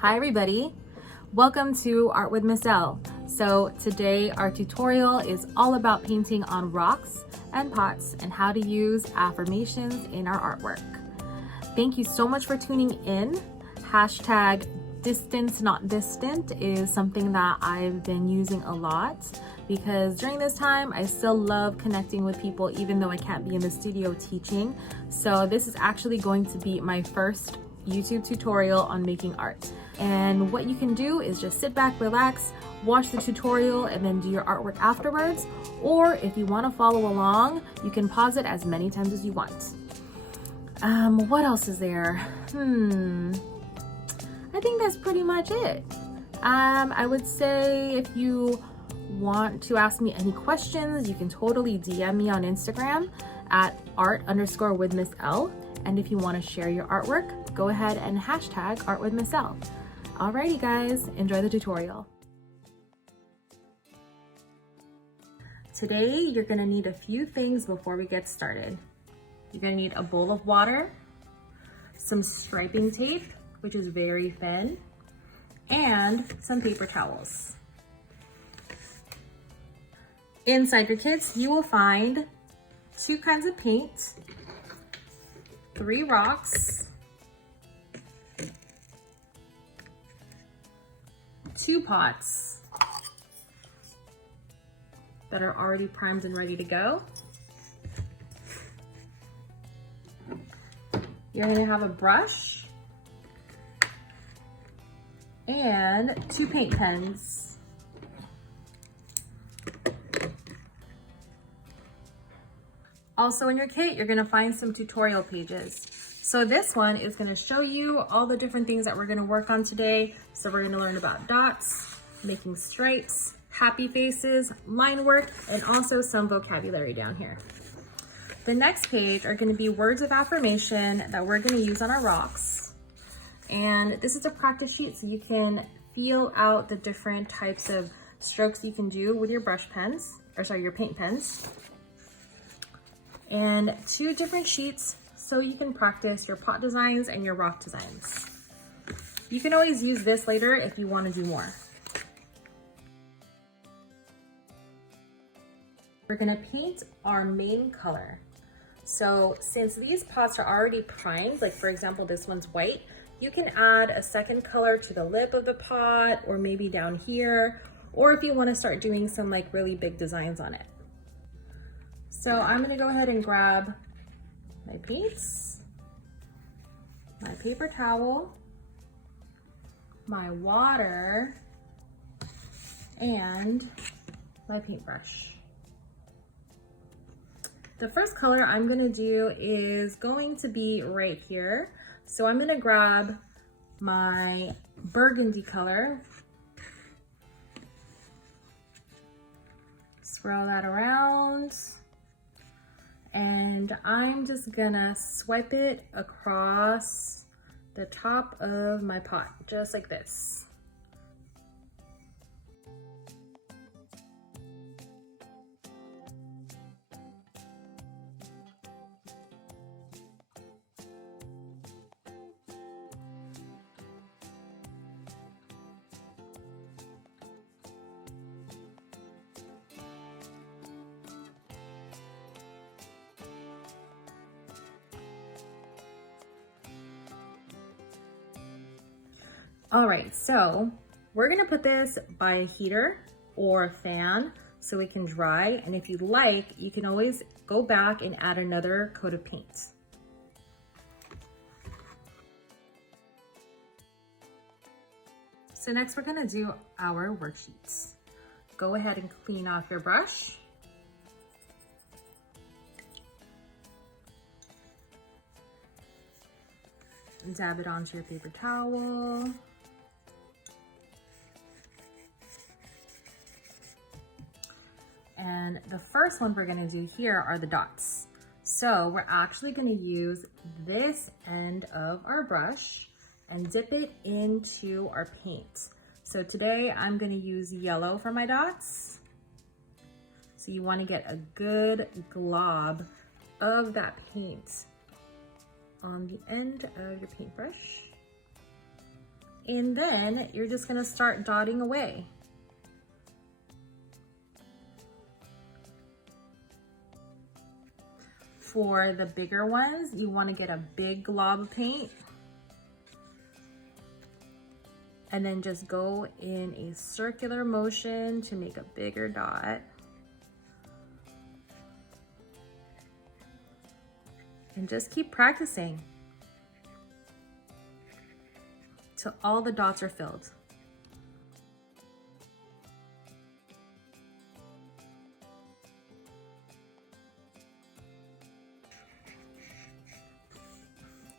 Hi everybody, welcome to Art with Miss L. So today our tutorial is all about painting on rocks and pots and how to use affirmations in our artwork. Thank you so much for tuning in. Hashtag distance not distant is something that I've been using a lot because during this time I still love connecting with people even though I can't be in the studio teaching. So this is actually going to be my first YouTube tutorial on making art. And what you can do is just sit back, relax, watch the tutorial, and then do your artwork afterwards. Or if you want to follow along, you can pause it as many times as you want. What else is there? I think that's pretty much it. I would say if you want to ask me any questions, you can totally DM me on Instagram at art_with_Miss_L. And if you want to share your artwork, go ahead and hashtag #ArtWithMissL. Alrighty guys, enjoy the tutorial. Today, you're gonna need a few things before we get started. You're gonna need a bowl of water, some striping tape, which is very thin, and some paper towels. Inside your kits, you will find 2 kinds of paint, 3 rocks, 2 pots that are already primed and ready to go. You're going to have a brush and 2 paint pens. Also in your kit, you're going to find some tutorial pages. So this one is going to show you all the different things that we're going to work on today. So we're going to learn about dots, making stripes, happy faces, line work, and also some vocabulary down here. The next page are going to be words of affirmation that we're going to use on our rocks. And this is a practice sheet so you can feel out the different types of strokes you can do with your brush pens, your paint pens. And 2 different sheets so you can practice your pot designs and your rock designs. You can always use this later if you want to do more. We're going to paint our main color. So since these pots are already primed, like for example this one's white, you can add a second color to the lip of the pot or maybe down here, or if you want to start doing some like really big designs on it. So I'm going to go ahead and grab my paints, my paper towel, my water, and my paintbrush. The first color I'm going to do is going to be right here. So I'm going to grab my burgundy color, swirl that around, and I'm just gonna swipe it across the top of my pot, just like this. All right, so we're gonna put this by a heater or a fan so it can dry. And if you like, you can always go back and add another coat of paint. So next we're gonna do our worksheets. Go ahead and clean off your brush. Dab it onto your paper towel. And the first one we're gonna do here are the dots. So we're actually gonna use this end of our brush and dip it into our paint. So today I'm gonna use yellow for my dots. So you wanna get a good glob of that paint on the end of your paintbrush. And then you're just gonna start dotting away. For the bigger ones, you wanna get a big glob of paint and then just go in a circular motion to make a bigger dot. And just keep practicing till all the dots are filled.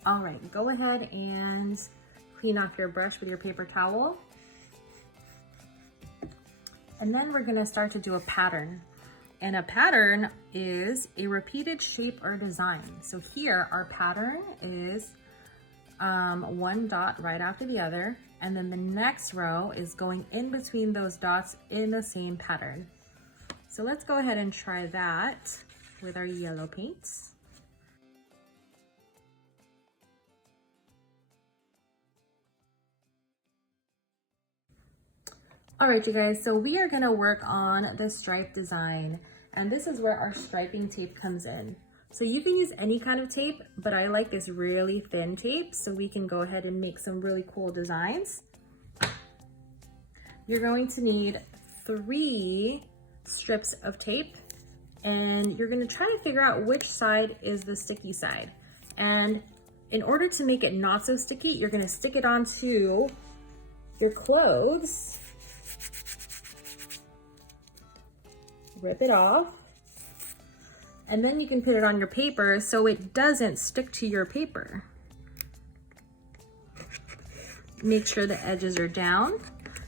All right, go ahead and clean off your brush with your paper towel. And then we're gonna start to do a pattern. And a pattern is a repeated shape or design. So here, our pattern is one dot right after the other. And then the next row is going in between those dots in the same pattern. So let's go ahead and try that with our yellow paints. All right, you guys, so we are gonna work on the stripe design, and this is where our striping tape comes in. So you can use any kind of tape, but I like this really thin tape so we can go ahead and make some really cool designs. You're going to need 3 strips of tape, and you're gonna try to figure out which side is the sticky side. And in order to make it not so sticky, you're gonna stick it onto your clothes. Rip it off, and then you can put it on your paper so it doesn't stick to your paper. Make sure the edges are down,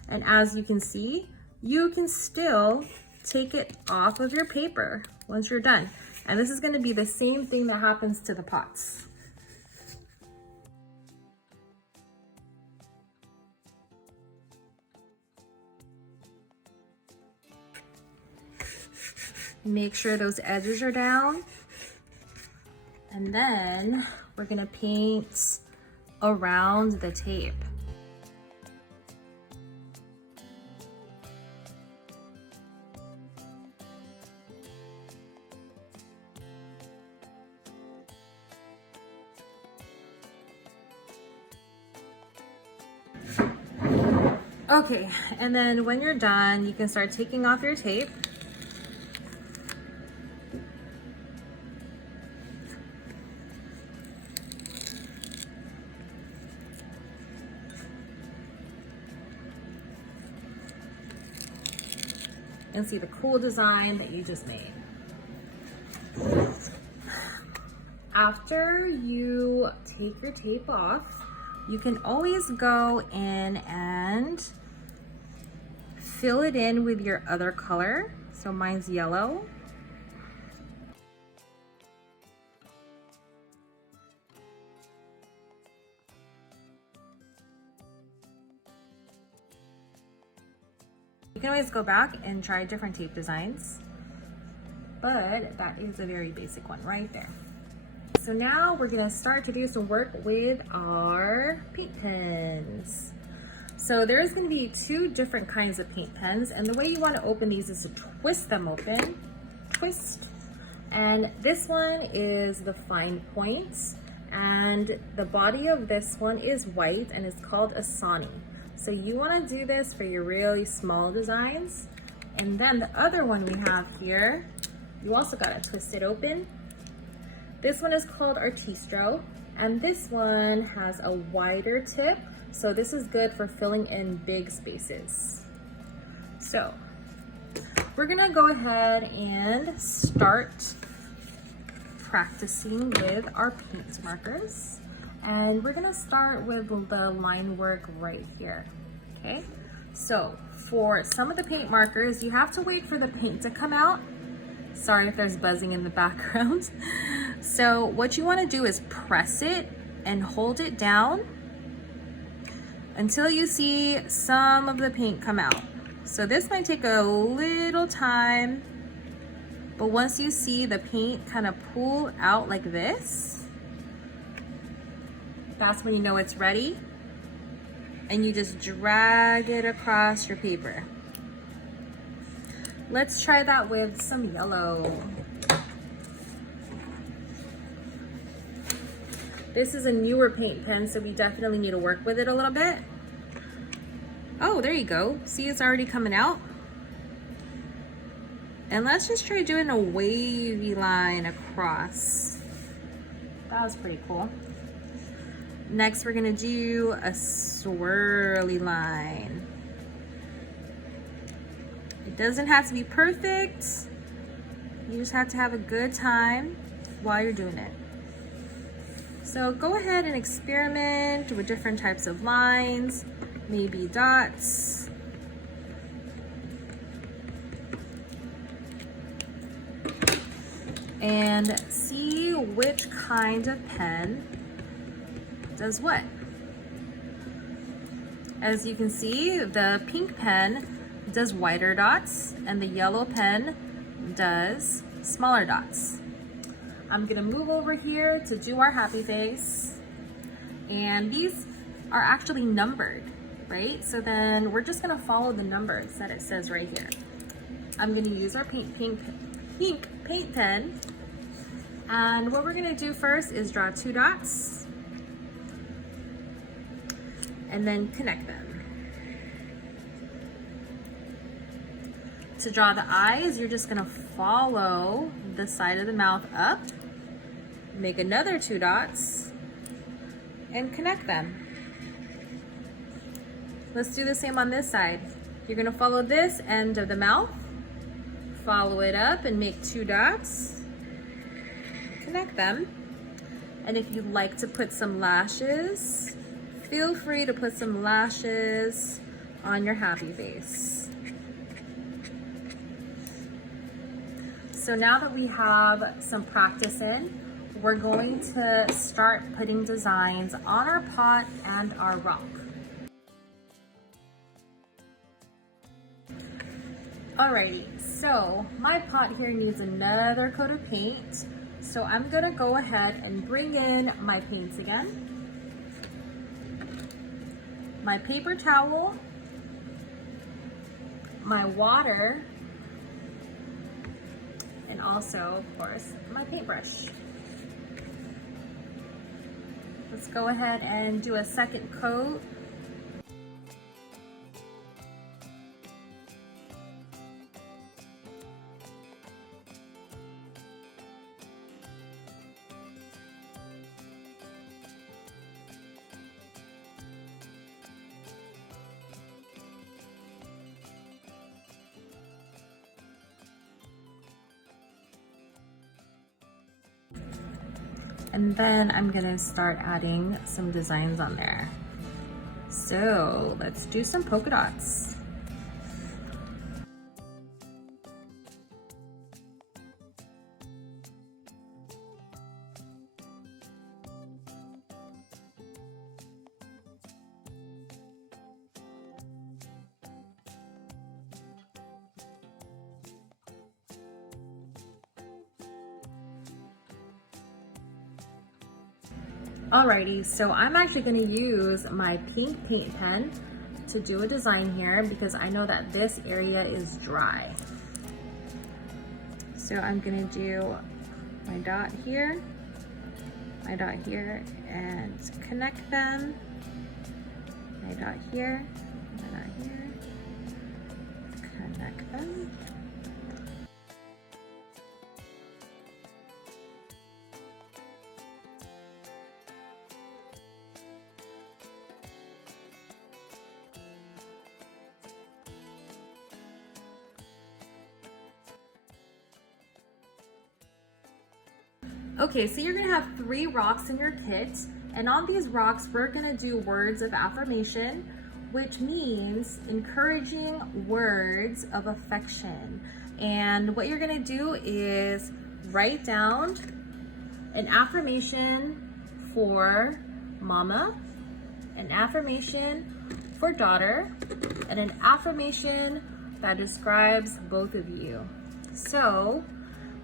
and as you can see, you can still take it off of your paper once you're done. And this is going to be the same thing that happens to the pots. Make sure those edges are down. And then we're gonna paint around the tape. Okay, and then when you're done, you can start taking off your tape. And see the cool design that you just made. After you take your tape off, you can always go in and fill it in with your other color. So mine's yellow. You can always go back and try different tape designs, but that is a very basic one right there. So now we're gonna start to do some work with our paint pens. So there's gonna be 2 different kinds of paint pens, and the way you wanna open these is to twist them open, twist. And this one is the fine points, and the body of this one is white and it's called a Sani. So you wanna do this for your really small designs. And then the other one we have here, you also gotta twist it open. This one is called Artistro, and this one has a wider tip. So this is good for filling in big spaces. So we're gonna go ahead and start practicing with our paint markers. And we're gonna start with the line work right here, okay? So for some of the paint markers, you have to wait for the paint to come out. Sorry if there's buzzing in the background. So what you wanna do is press it and hold it down until you see some of the paint come out. So this might take a little time, but once you see the paint kind of pull out like this, that's when you know it's ready. and you just drag it across your paper. Let's try that with some yellow. This is a newer paint pen, so we definitely need to work with it a little bit. Oh, there you go. See, it's already coming out. And let's just try doing a wavy line across. That was pretty cool. Next, we're gonna do a swirly line. It doesn't have to be perfect. You just have to have a good time while you're doing it. So go ahead and experiment with different types of lines, maybe dots. And see which kind of pen does what. As you can see, the pink pen does wider dots and the yellow pen does smaller dots. I'm gonna move over here to do our happy face. And these are actually numbered, right? So then we're just gonna follow the numbers that it says right here. I'm gonna use our pink paint pen. And what we're gonna do first is draw 2 dots and then connect them. To draw the eyes, you're just gonna follow the side of the mouth up, make another 2 dots, and connect them. Let's do the same on this side. You're gonna follow this end of the mouth, follow it up and make 2 dots, connect them. And if you'd like to put some lashes, feel free to put some lashes on your happy face. So now that we have some practice in, we're going to start putting designs on our pot and our rock. Alrighty, so my pot here needs another coat of paint. So I'm gonna go ahead and bring in my paints again. My paper towel, my water, and also, of course, my paintbrush. Let's go ahead and do a second coat. And then I'm gonna start adding some designs on there. So let's do some polka dots. Alrighty, so I'm actually going to use my pink paint pen to do a design here because I know that this area is dry. So I'm going to do my dot here, and connect them. My dot here, connect them. Okay, so you're gonna have 3 rocks in your kit, and on these rocks, we're gonna do words of affirmation, which means encouraging words of affection. And what you're gonna do is write down an affirmation for mama, an affirmation for daughter, and an affirmation that describes both of you. So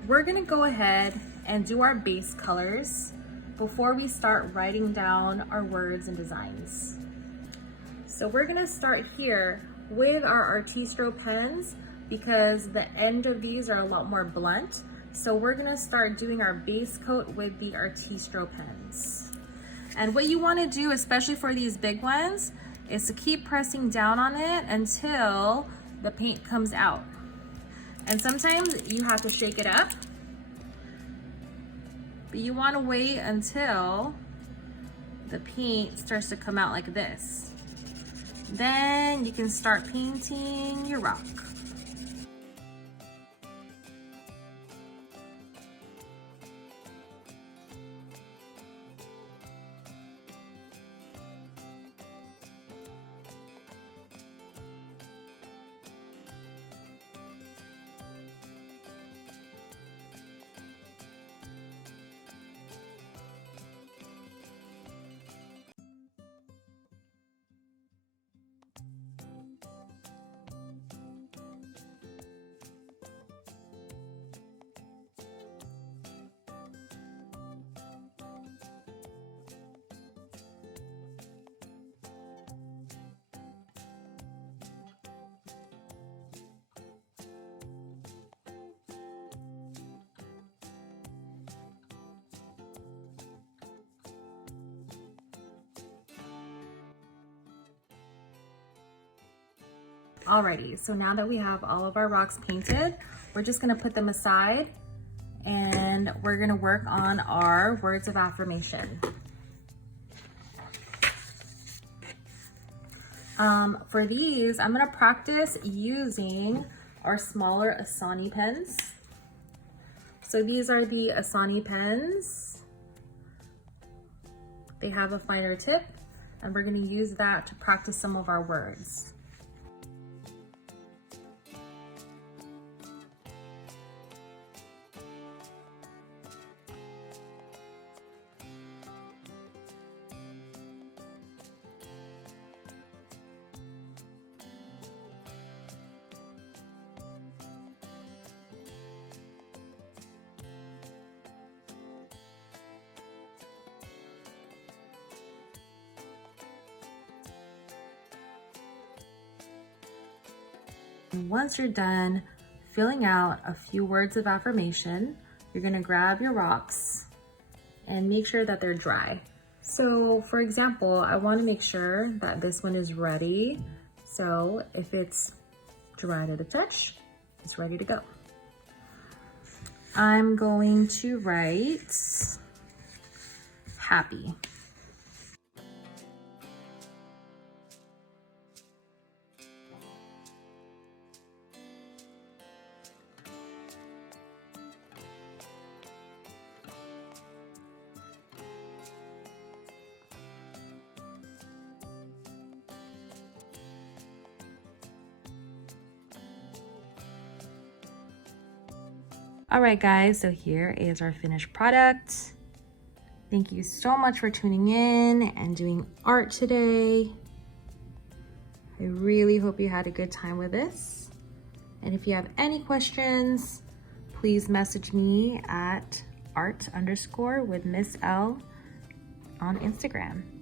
we're gonna go ahead and do our base colors before we start writing down our words and designs. So we're gonna start here with our Artistro pens because the end of these are a lot more blunt. So we're gonna start doing our base coat with the Artistro pens. And what you wanna do, especially for these big ones, is to keep pressing down on it until the paint comes out. And sometimes you have to shake it up, but you wanna wait until the paint starts to come out like this. Then you can start painting your rock. Alrighty, so now that we have all of our rocks painted, we're just gonna put them aside and we're gonna work on our words of affirmation. For these, I'm gonna practice using our smaller Asani pens. So these are the Asani pens. They have a finer tip, and we're gonna use that to practice some of our words. Once you're done filling out a few words of affirmation, you're gonna grab your rocks and make sure that they're dry. So for example, I wanna make sure that this one is ready. So if it's dry to the touch, it's ready to go. I'm going to write happy. All right, guys, so here is our finished product. Thank you so much for tuning in and doing art today. I really hope you had a good time with this. And if you have any questions, please message me at art_with Miss L on Instagram.